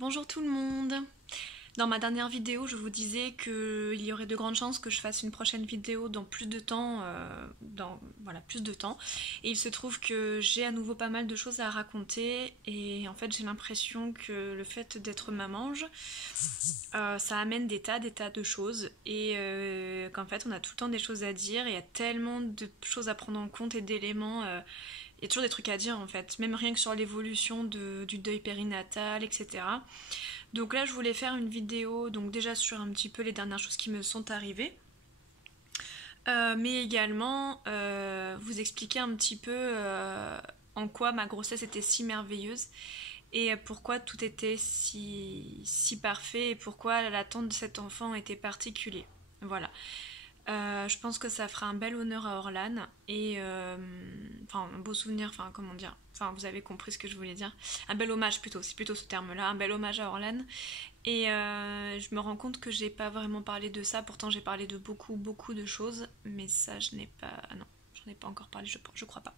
Bonjour tout le monde. Dans ma dernière vidéo, je vous disais qu'il y aurait de grandes chances que je fasse une prochaine vidéo dans plus de temps, plus de temps. Et il se trouve que j'ai à nouveau pas mal de choses à raconter et en fait j'ai l'impression que le fait d'être mamange, ça amène des tas de choses et qu'en fait on a tout le temps des choses à dire et il y a tellement de choses à prendre en compte et d'éléments. Il y a toujours des trucs à dire en fait, même rien que sur l'évolution du deuil périnatal, etc. Donc là je voulais faire une vidéo donc déjà sur un petit peu les dernières choses qui me sont arrivées, mais également vous expliquer un petit peu en quoi ma grossesse était si merveilleuse et pourquoi tout était si parfait et pourquoi l'attente de cet enfant était particulier. Voilà. Je pense que ça fera un bel honneur à Orlan et enfin un beau souvenir, enfin comment dire, enfin vous avez compris ce que je voulais dire, un bel hommage plutôt, c'est plutôt ce terme-là, un bel hommage à Orlan. Et je me rends compte que j'ai pas vraiment parlé de ça, pourtant j'ai parlé de beaucoup de choses, mais ça je n'ai pas, ah non, j'en ai pas encore parlé, je crois pas.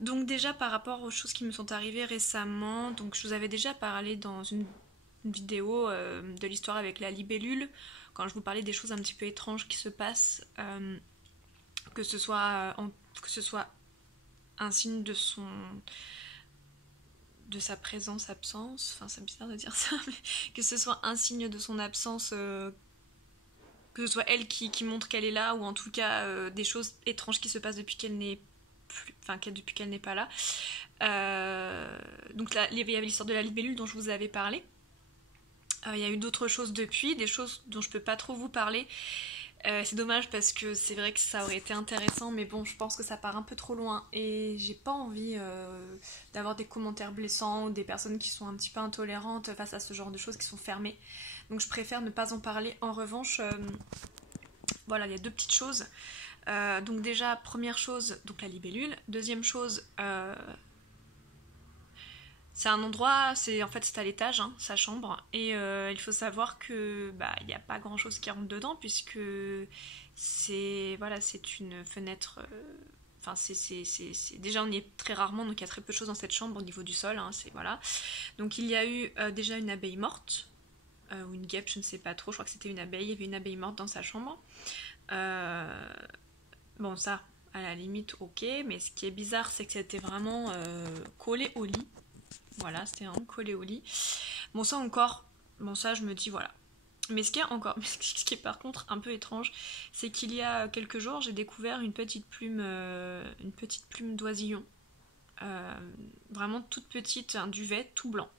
Donc déjà par rapport aux choses qui me sont arrivées récemment, donc je vous avais déjà parlé dans une vidéo de l'histoire avec la libellule, quand je vous parlais des choses un petit peu étranges qui se passent, que ce soit un signe de sa présence, absence, enfin c'est bizarre de dire ça, mais que ce soit un signe de son absence, que ce soit elle qui montre qu'elle est là, ou en tout cas des choses étranges qui se passent depuis qu'elle n'est depuis qu'elle n'est pas là. Donc là, il y avait l'histoire de la libellule dont je vous avais parlé. Il y a eu d'autres choses depuis, des choses dont je peux pas trop vous parler. C'est dommage parce que c'est vrai que ça aurait été intéressant, mais bon, je pense que ça part un peu trop loin et j'ai pas envie d'avoir des commentaires blessants ou des personnes qui sont un petit peu intolérantes face à ce genre de choses qui sont fermées. Donc je préfère ne pas en parler. En revanche, voilà, il y a deux petites choses. Donc déjà, première chose, donc la libellule. Deuxième chose, c'est un endroit, c'est à l'étage, hein, sa chambre, et il faut savoir que il n'y a pas grand chose qui rentre dedans puisque c'est une fenêtre. Déjà on y est très rarement, donc il y a très peu de choses dans cette chambre au niveau du sol. Hein, voilà. Donc il y a eu déjà une abeille morte ou une guêpe, je ne sais pas trop. Je crois que c'était une abeille. Il y avait une abeille morte dans sa chambre. Bon ça, à la limite, ok. Mais ce qui est bizarre, c'est que c'était vraiment collé au lit. Voilà, c'était vraiment collé au lit. Bon, ça encore, ça je me dis voilà. Mais ce qui est par contre un peu étrange, c'est qu'il y a quelques jours, j'ai découvert une petite plume d'oisillon. Vraiment toute petite, un duvet tout blanc.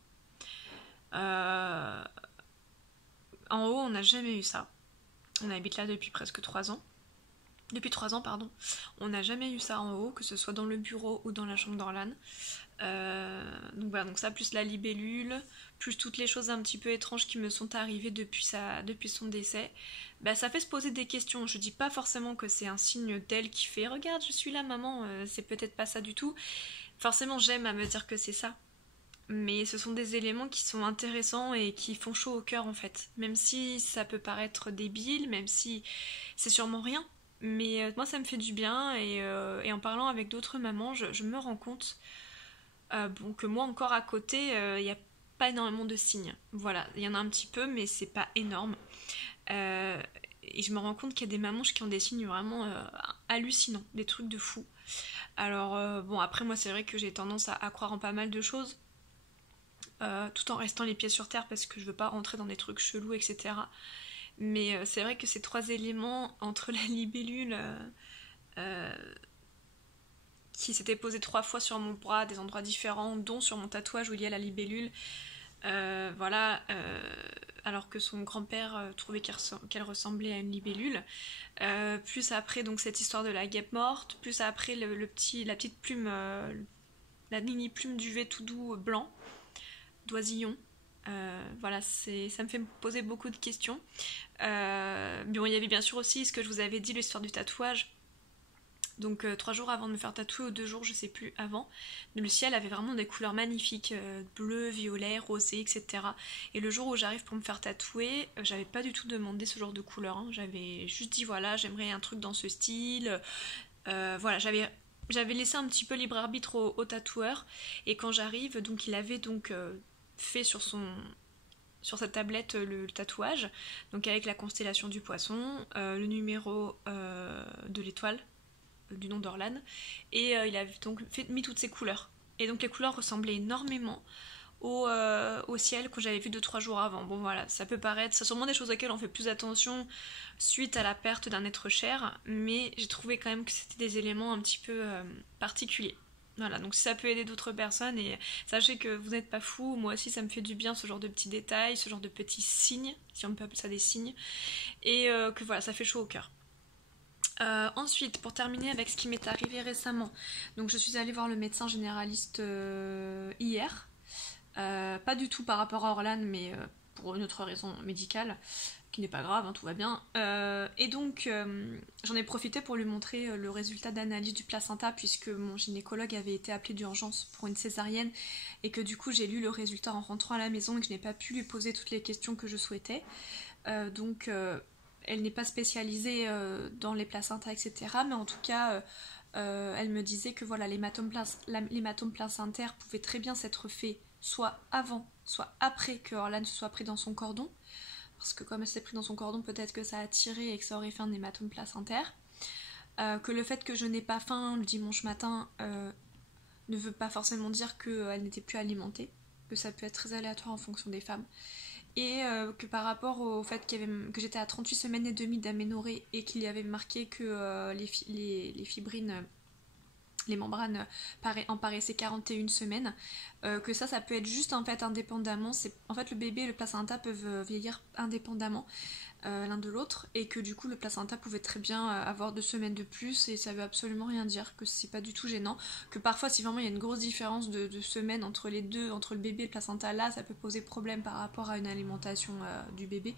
En haut, on n'a jamais eu ça. On habite là depuis presque 3 ans. Depuis 3 ans, pardon. On n'a jamais eu ça en haut, que ce soit dans le bureau ou dans la chambre d'Orlan. Donc voilà, donc ça plus la libellule, plus toutes les choses un petit peu étranges qui me sont arrivées depuis son décès, ça fait se poser des questions. Je dis pas forcément que c'est un signe d'elle qui fait regarde je suis là maman, c'est peut-être pas ça du tout. Forcément j'aime à me dire que c'est ça, mais ce sont des éléments qui sont intéressants et qui font chaud au cœur en fait, même si ça peut paraître débile, même si c'est sûrement rien, mais moi ça me fait du bien et en parlant avec d'autres mamans je me rends compte que moi encore à côté, il n'y a pas énormément de signes. Voilà, il y en a un petit peu, mais c'est pas énorme. Et je me rends compte qu'il y a des mamans qui ont des signes vraiment hallucinants, des trucs de fou. Alors bon, après moi c'est vrai que j'ai tendance à croire en pas mal de choses, tout en restant les pieds sur terre parce que je veux pas rentrer dans des trucs chelous, etc. Mais c'est vrai que ces 3 éléments entre la libellule qui s'était posé 3 fois sur mon bras à des endroits différents, dont sur mon tatouage où il y a la libellule. Alors que son grand-père trouvait qu'elle ressemblait à une libellule. Plus après, donc cette histoire de la guêpe morte, plus après la petite plume, la mini plume duvet tout doux blanc, d'oisillon. Voilà, ça me fait me poser beaucoup de questions. Bon, il y avait bien sûr aussi ce que je vous avais dit, l'histoire du tatouage. Donc 3 jours avant de me faire tatouer, ou 2 jours, je sais plus, avant, le ciel avait vraiment des couleurs magnifiques, bleu, violet, rosé, etc. Et le jour où j'arrive pour me faire tatouer, j'avais pas du tout demandé ce genre de couleur, hein. J'avais juste dit voilà, j'aimerais un truc dans ce style. Voilà, j'avais laissé un petit peu libre arbitre au tatoueur, et quand j'arrive, donc il avait donc fait sur sur sa tablette le tatouage, donc avec la constellation du poisson, le numéro de l'étoile, du nom d'Orlan, et il a donc mis toutes ces couleurs. Et donc les couleurs ressemblaient énormément au ciel que j'avais vu 2-3 jours avant. Bon voilà, ça peut paraître, c'est sûrement des choses auxquelles on fait plus attention suite à la perte d'un être cher, mais j'ai trouvé quand même que c'était des éléments un petit peu particuliers. Voilà, donc si ça peut aider d'autres personnes, et sachez que vous n'êtes pas fous, moi aussi ça me fait du bien ce genre de petits détails, ce genre de petits signes, si on peut appeler ça des signes, et que voilà, ça fait chaud au cœur. Ensuite, pour terminer avec ce qui m'est arrivé récemment, donc je suis allée voir le médecin généraliste hier, pas du tout par rapport à Orlan, mais pour une autre raison médicale, qui n'est pas grave, hein, tout va bien. Et donc, j'en ai profité pour lui montrer le résultat d'analyse du placenta, puisque mon gynécologue avait été appelé d'urgence pour une césarienne, et que du coup, j'ai lu le résultat en rentrant à la maison, et que je n'ai pas pu lui poser toutes les questions que je souhaitais. Donc, elle n'est pas spécialisée dans les placentas, etc. Mais en tout cas, elle me disait que voilà, l'hématome placentaire pouvait très bien s'être fait soit avant, soit après que Orlan se soit pris dans son cordon, parce que comme elle s'est pris dans son cordon, peut-être que ça a tiré et que ça aurait fait un hématome placentaire. Que le fait que je n'ai pas faim le dimanche matin ne veut pas forcément dire qu'elle n'était plus alimentée, que ça peut être très aléatoire en fonction des femmes. Et que par rapport au fait que j'étais à 38 semaines et demie d'aménorrhée et qu'il y avait marqué que les fibrines, les membranes en paraissaient 41 semaines, que ça peut être juste en fait indépendamment. En fait, le bébé et le placenta peuvent vieillir indépendamment l'un de l'autre, et que du coup le placenta pouvait très bien avoir 2 semaines de plus, et ça veut absolument rien dire, que c'est pas du tout gênant, que parfois si vraiment il y a une grosse différence de semaines entre les deux, entre le bébé et le placenta, là ça peut poser problème par rapport à une alimentation du bébé,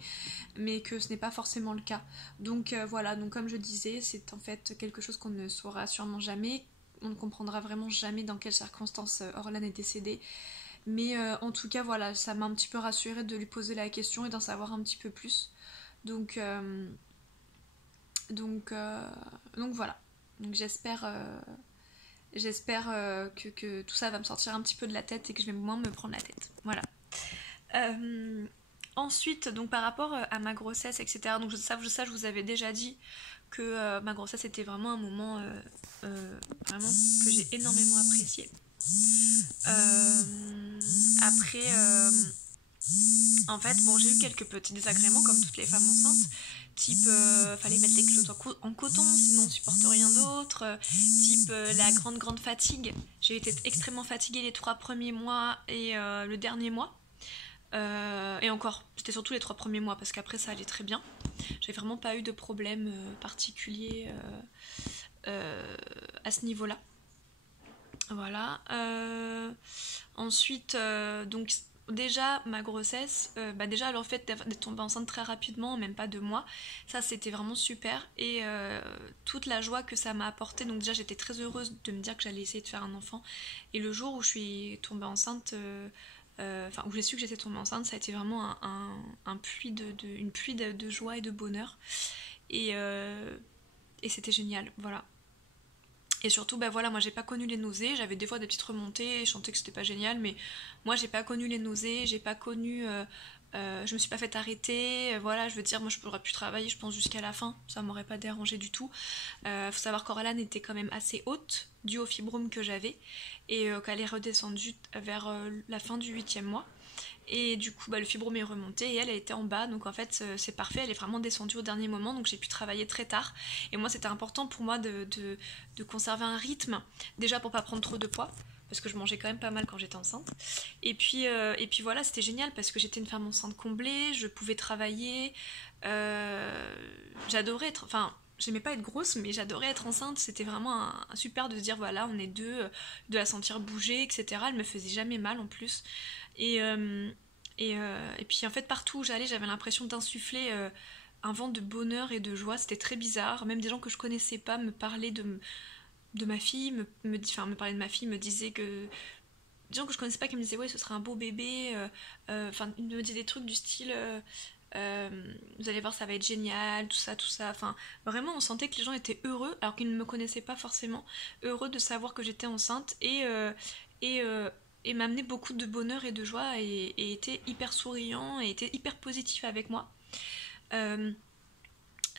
mais que ce n'est pas forcément le cas. Donc voilà, donc comme je disais, c'est en fait quelque chose qu'on ne saura sûrement jamais, on ne comprendra vraiment jamais dans quelles circonstances Orlan est décédé. Mais en tout cas voilà, ça m'a un petit peu rassurée de lui poser la question et d'en savoir un petit peu plus. Donc voilà. Donc j'espère que tout ça va me sortir un petit peu de la tête et que je vais moins me prendre la tête. Voilà. Ensuite, donc par rapport à ma grossesse, etc. Donc je vous avais déjà dit que ma grossesse était vraiment un moment vraiment que j'ai énormément apprécié. Après, en fait, bon, j'ai eu quelques petits désagréments comme toutes les femmes enceintes, type fallait mettre les culottes en coton, sinon on supporte rien d'autre, type la grande fatigue. J'ai été extrêmement fatiguée les 3 premiers mois et le dernier mois. Et encore, c'était surtout les 3 premiers mois parce qu'après ça allait très bien. J'ai vraiment pas eu de problème particulier à ce niveau-là. Voilà. Ensuite, donc déjà ma grossesse, déjà le fait d'être tombée enceinte très rapidement, même pas 2 mois, ça c'était vraiment super, et toute la joie que ça m'a apporté. Donc déjà j'étais très heureuse de me dire que j'allais essayer de faire un enfant, et le jour où je suis tombée enceinte, où j'ai su que j'étais tombée enceinte, ça a été vraiment une pluie de joie et de bonheur, et c'était génial, voilà. Et surtout, voilà, moi j'ai pas connu les nausées, j'avais des fois des petites remontées, je sentais que c'était pas génial, mais moi j'ai pas connu les nausées, j'ai pas connu. Je me suis pas fait arrêter, voilà, je veux dire, moi je pourrais pu travailler, je pense, jusqu'à la fin, ça m'aurait pas dérangé du tout. Faut savoir qu'Orlan était quand même assez haute, dû au fibrome que j'avais, et qu'elle est redescendue vers la fin du 8e mois. Et du coup, le fibrome est remonté et elle était en bas, donc en fait c'est parfait, elle est vraiment descendue au dernier moment, donc j'ai pu travailler très tard. Et moi c'était important pour moi de conserver un rythme, déjà pour pas prendre trop de poids, parce que je mangeais quand même pas mal quand j'étais enceinte. Et puis voilà, c'était génial parce que j'étais une femme enceinte comblée, je pouvais travailler, j'adorais être... Enfin, j'aimais pas être grosse, mais j'adorais être enceinte, c'était vraiment un super de se dire voilà, on est deux, de la sentir bouger, etc. Elle me faisait jamais mal en plus. Et puis en fait partout où j'allais j'avais l'impression d'insuffler un vent de bonheur et de joie, c'était très bizarre. Même des gens que je connaissais pas me parlaient de ma fille, me parlaient de ma fille, me disaient que... Des gens que je connaissais pas qui me disaient ouais ce serait un beau bébé, ils me disaient des trucs du style... vous allez voir ça va être génial, tout ça, enfin vraiment on sentait que les gens étaient heureux alors qu'ils ne me connaissaient pas forcément, heureux de savoir que j'étais enceinte, et et m'a amené beaucoup de bonheur et de joie et était hyper souriant et était hyper positif avec moi.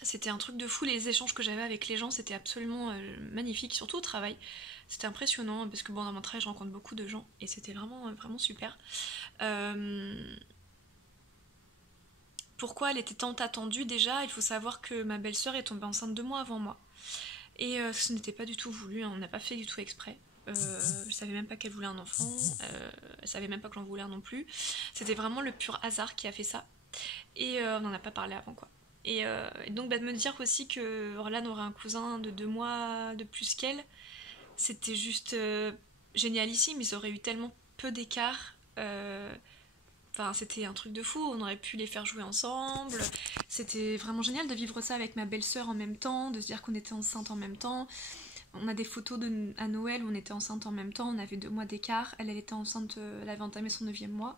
C'était un truc de fou, les échanges que j'avais avec les gens, c'était absolument magnifique, surtout au travail. C'était impressionnant parce que bon, dans mon travail, je rencontre beaucoup de gens et c'était vraiment, vraiment super. Pourquoi elle était tant attendue déjà? Il faut savoir que ma belle-sœur est tombée enceinte 2 mois avant moi. Et ce n'était pas du tout voulu, hein, on n'a pas fait du tout exprès. Je savais même pas qu'elle voulait un enfant, elle savait même pas que j'en voulais un non plus. C'était vraiment le pur hasard qui a fait ça. Et on n'en a pas parlé avant, quoi. Et donc de me dire aussi que Orlan aurait un cousin de 2 mois de plus qu'elle, c'était juste génialissime. Ils auraient eu tellement peu d'écart. Enfin, c'était un truc de fou. On aurait pu les faire jouer ensemble. C'était vraiment génial de vivre ça avec ma belle-sœur en même temps, de se dire qu'on était enceinte en même temps. On a des photos à Noël où on était enceinte en même temps. On avait 2 mois d'écart. Elle était enceinte, elle avait entamé son 9e mois.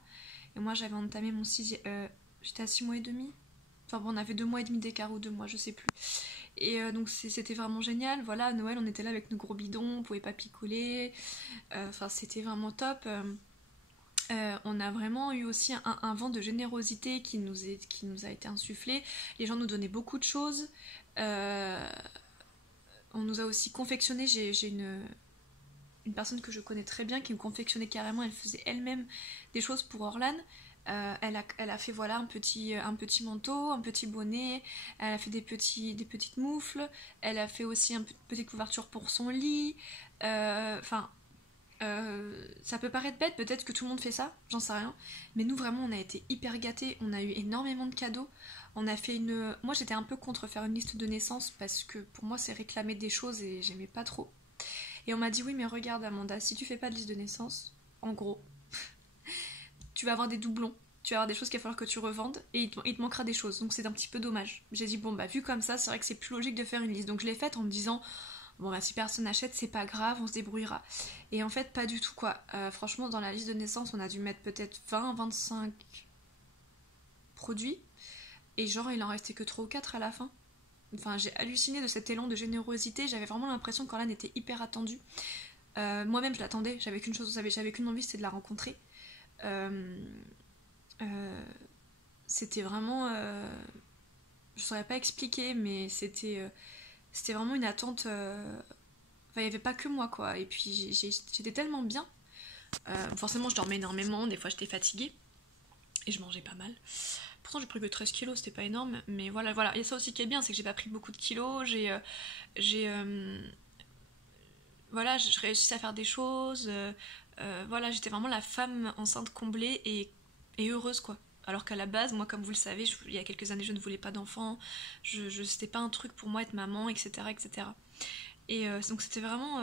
Et moi, j'avais entamé mon 6e. J'étais à 6 mois et demi. Enfin bon, on avait 2 mois et demi d'écart ou 2 mois, je sais plus. Et donc c'était vraiment génial. Voilà, à Noël, on était là avec nos gros bidons, on pouvait pas picoler. Enfin, c'était vraiment top. On a vraiment eu aussi un vent de générosité qui nous a été insufflé. Les gens nous donnaient beaucoup de choses. On nous a aussi confectionné. J'ai une personne que je connais très bien qui me confectionnait carrément. Elle faisait elle-même des choses pour Orlan. Elle a fait voilà un petit manteau, un petit bonnet, elle a fait des petites moufles, elle a fait aussi une petite couverture pour son lit. Enfin, ça peut paraître bête, peut-être que tout le monde fait ça, j'en sais rien. Mais nous vraiment on a été hyper gâtés, on a eu énormément de cadeaux. On a fait moi j'étais un peu contre faire une liste de naissance parce que pour moi c'est réclamer des choses et j'aimais pas trop. Et on m'a dit oui mais regarde Amanda, si tu fais pas de liste de naissance, en gros, tu vas avoir des doublons, tu vas avoir des choses qu'il va falloir que tu revendes et il te manquera des choses, donc c'est un petit peu dommage. J'ai dit bon bah vu comme ça, c'est vrai que c'est plus logique de faire une liste, donc je l'ai faite en me disant bon bah si personne n'achète c'est pas grave, on se débrouillera. Et en fait pas du tout quoi. Franchement dans la liste de naissance on a dû mettre peut-être 20-25 produits et genre il en restait que 3 ou 4 à la fin. Enfin j'ai halluciné de cet élan de générosité, j'avais vraiment l'impression qu'Orlan était hyper attendue. Moi-même je l'attendais, j'avais qu'une chose, j'avais qu'une envie, c'était de la rencontrer. C'était vraiment je saurais pas expliquer mais c'était vraiment une attente enfin il y avait pas que moi quoi et puis j'étais tellement bien forcément je dormais énormément, des fois j'étais fatiguée et je mangeais pas mal, pourtant j'ai pris que 13 kilos, c'était pas énorme mais voilà et ça aussi qui est bien c'est que j'ai pas pris beaucoup de kilos, voilà j'ai réussi à faire des choses voilà j'étais vraiment la femme enceinte comblée et heureuse quoi. Alors qu'à la base, moi, comme vous le savez, il y a quelques années, je ne voulais pas d'enfant. C'était pas un truc pour moi être maman, etc., etc. Et donc c'était vraiment,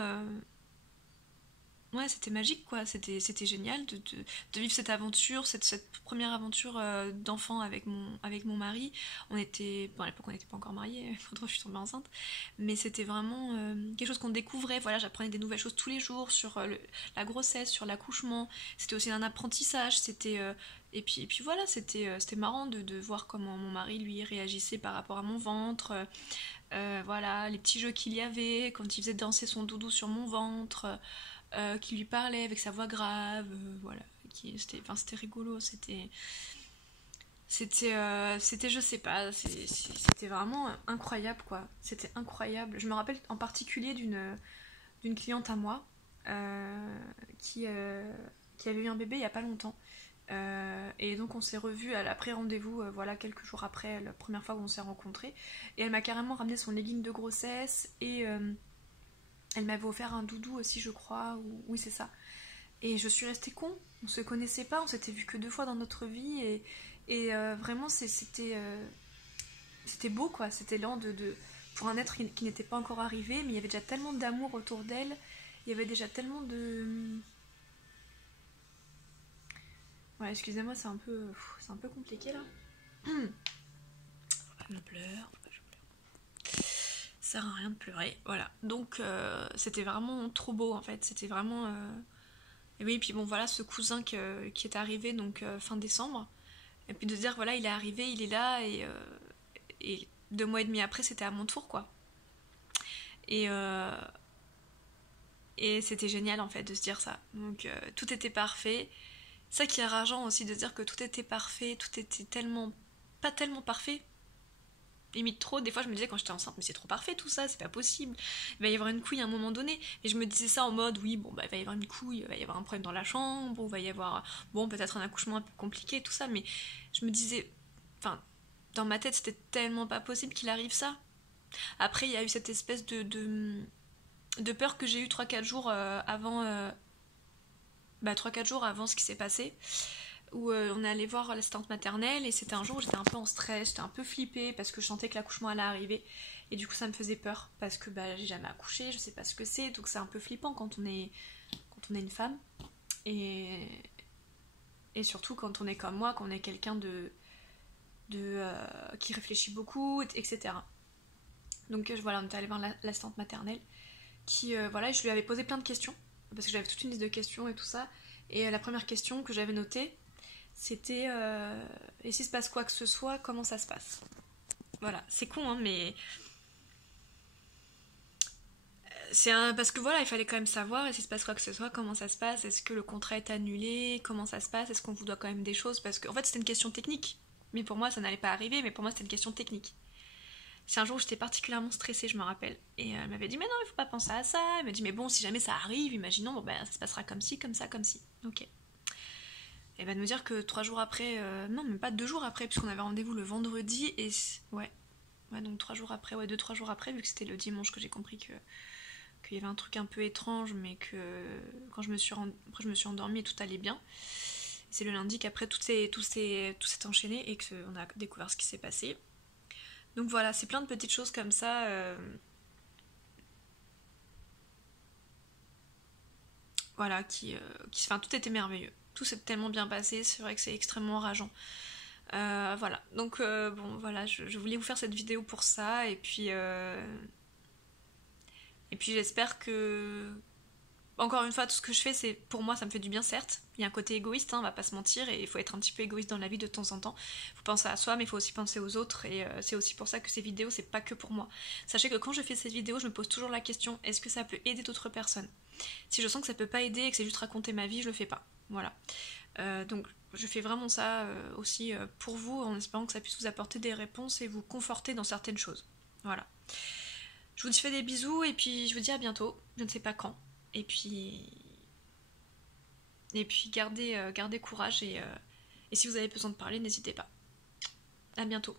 ouais, c'était magique quoi. C'était génial de vivre cette aventure, cette première aventure d'enfant avec mon mari. Bon, à l'époque, on n'était pas encore mariés. Quand je suis tombée enceinte, mais c'était vraiment quelque chose qu'on découvrait. Voilà, j'apprenais des nouvelles choses tous les jours sur la grossesse, sur l'accouchement. C'était aussi un apprentissage. Et puis voilà, c'était marrant de voir comment mon mari lui réagissait par rapport à mon ventre. Voilà, les petits jeux qu'il y avait quand il faisait danser son doudou sur mon ventre, qui lui parlait avec sa voix grave, voilà, c'était rigolo, c'était je sais pas, c'était vraiment incroyable quoi, c'était incroyable. Je me rappelle en particulier d'une cliente à moi qui avait eu un bébé il y a pas longtemps. Et donc on s'est revus à l'après-rendez-vous, voilà, quelques jours après la première fois où on s'est rencontrés. Et elle m'a carrément ramené son legging de grossesse et elle m'avait offert un doudou aussi, je crois. Oui, c'est ça. Et je suis restée con. On se connaissait pas, on s'était vu que 2 fois dans notre vie et vraiment c'était beau quoi. C'était lent pour un être qui n'était pas encore arrivé, mais il y avait déjà tellement d'amour autour d'elle. Il y avait déjà tellement de ouais, excusez-moi, c'est un peu compliqué là. Faut pas que je pleure, ça sert à rien de pleurer, voilà. Donc c'était vraiment trop beau en fait, c'était vraiment... Et oui, puis bon voilà, ce cousin qui est arrivé donc fin décembre, et puis de dire voilà, il est arrivé, il est là, et 2 mois et demi après, c'était à mon tour quoi. Et Et c'était génial en fait de se dire ça. Donc tout était parfait. Ça qui est rageant aussi de se dire que tout était parfait, tout était tellement... pas tellement parfait. Limite trop, des fois je me disais quand j'étais enceinte, mais c'est trop parfait tout ça, c'est pas possible. Il va y avoir une couille à un moment donné. Et je me disais ça en mode, oui, bon, bah il va y avoir une couille, il va y avoir un problème dans la chambre, ou il va y avoir, bon, peut-être un accouchement un peu compliqué, tout ça, mais je me disais, enfin, dans ma tête c'était tellement pas possible qu'il arrive ça. Après il y a eu cette espèce de peur que j'ai eu 3-4 jours avant... 3-4 jours avant ce qui s'est passé, où on est allé voir l'assistante maternelle et c'était un jour où j'étais un peu en stress, j'étais un peu flippée parce que je sentais que l'accouchement allait arriver et du coup ça me faisait peur parce que j'ai jamais accouché, je sais pas ce que c'est, donc c'est un peu flippant quand on est une femme et surtout quand on est comme moi, quand on est quelqu'un qui réfléchit beaucoup, etc. Donc voilà, on est allé voir l'assistante maternelle qui, voilà, je lui avais posé plein de questions parce que j'avais toute une liste de questions et tout ça. Et la première question que j'avais notée, c'était et s'il se passe quoi que ce soit, comment ça se passe? Voilà, c'est con, hein, mais parce que voilà, il fallait quand même savoir, et s'il se passe quoi que ce soit, comment ça se passe? Est-ce que le contrat est annulé? Comment ça se passe? Est-ce qu'on vous doit quand même des choses? Parce qu'en fait, c'était une question technique. Mais pour moi, ça n'allait pas arriver, mais pour moi, c'était une question technique. C'est un jour où j'étais particulièrement stressée, je me rappelle. Et elle m'avait dit, mais non, il faut pas penser à ça. Elle m'a dit, mais bon, si jamais ça arrive, imaginons, bon, ça se passera comme ci, comme ça, comme ci. Ok. Et va nous dire que 3 jours après, non, même pas 2 jours après, puisqu'on avait rendez-vous le vendredi, et ouais, donc 3 jours après, 2-3 jours après, vu que c'était le dimanche que j'ai compris qu'il y avait un truc un peu étrange, mais que quand après je me suis endormie et tout allait bien. C'est le lundi qu'après tout s'est enchaîné et qu'on a découvert ce qui s'est passé. Donc voilà, c'est plein de petites choses comme ça. Voilà, enfin, tout était merveilleux. Tout s'est tellement bien passé, c'est vrai que c'est extrêmement rageant. Voilà, donc bon, voilà, je voulais vous faire cette vidéo pour ça, et puis j'espère que, encore une fois, tout ce que je fais, c'est pour moi, ça me fait du bien, certes. Il y a un côté égoïste, hein, on va pas se mentir, et il faut être un petit peu égoïste dans la vie de temps en temps. Il faut penser à soi, mais il faut aussi penser aux autres, et c'est aussi pour ça que ces vidéos, c'est pas que pour moi. Sachez que quand je fais ces vidéos, je me pose toujours la question, est-ce que ça peut aider d'autres personnes? Si je sens que ça peut pas aider et que c'est juste raconter ma vie, je le fais pas. Voilà. Donc je fais vraiment ça aussi pour vous, en espérant que ça puisse vous apporter des réponses et vous conforter dans certaines choses. Voilà. Je vous fais des bisous et puis je vous dis à bientôt. Je ne sais pas quand. Et puis gardez courage et si vous avez besoin de parler, n'hésitez pas. À bientôt.